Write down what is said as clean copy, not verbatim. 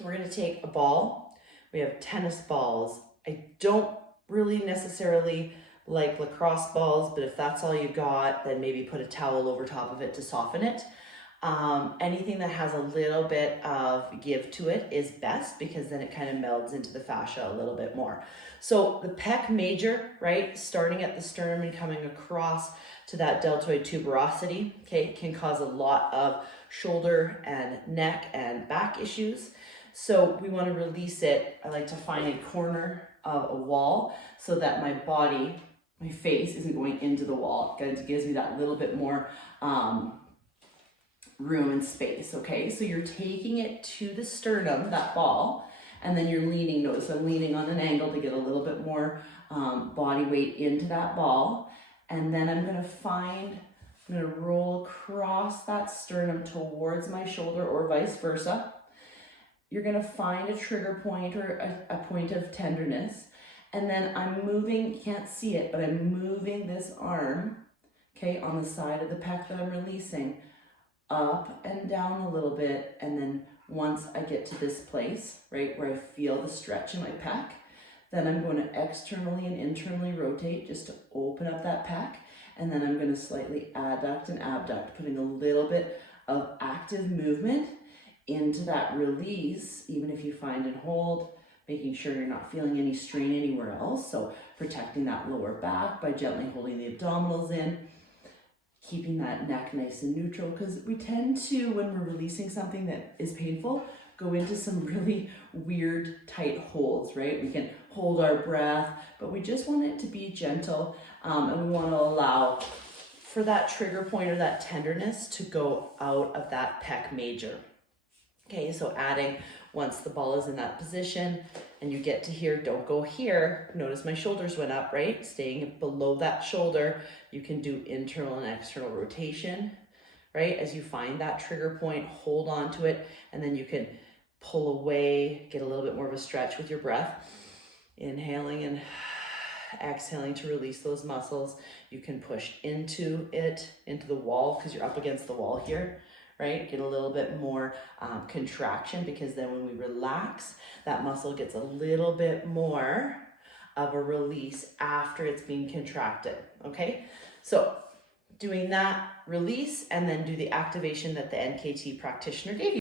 We're gonna take a ball. We have tennis balls. I don't really necessarily like lacrosse balls, but if that's all you got, then maybe put a towel over top of it to soften it. Anything that has a little bit of give to it is best because then it kind of melds into the fascia a little bit more. So the pec major, right, starting at the sternum and coming across to that deltoid tuberosity, okay, can cause a lot of shoulder and neck and back issues. So we want to release it. I like to find a corner of a wall so that my body, my face isn't going into the wall. It gives me that little bit more room and space, okay? So you're taking it to the sternum, that ball, and then you're leaning. Notice I'm leaning on an angle to get a little bit more body weight into that ball. And then I'm gonna roll across that sternum towards my shoulder or vice versa. You're gonna find a trigger point or a point of tenderness. And then I'm moving, you can't see it, but I'm moving this arm, okay, on the side of the pec that I'm releasing, up and down a little bit. And then once I get to this place, right, where I feel the stretch in my pec, then I'm going to externally and internally rotate just to open up that pec. And then I'm going to slightly adduct and abduct, putting a little bit of active movement into that release, even if you find and hold, making sure you're not feeling any strain anywhere else. So protecting that lower back by gently holding the abdominals in, keeping that neck nice and neutral, because we tend to, when we're releasing something that is painful, go into some really weird tight holds, right? We can hold our breath, but we just want it to be gentle, and we want to allow for that trigger point or that tenderness to go out of that pec major. Okay, so adding, once the ball is in that position and you get to here, don't go here. Notice my shoulders went up, right? Staying below that shoulder, you can do internal and external rotation, right? As you find that trigger point, hold on to it, and then you can pull away, get a little bit more of a stretch with your breath. Inhaling and exhaling to release those muscles. You can push into it, into the wall, because you're up against the wall here, right? Get a little bit more contraction, because then when we relax, that muscle gets a little bit more of a release after it's being contracted, okay? So doing that release, and then do the activation that the NKT practitioner gave you.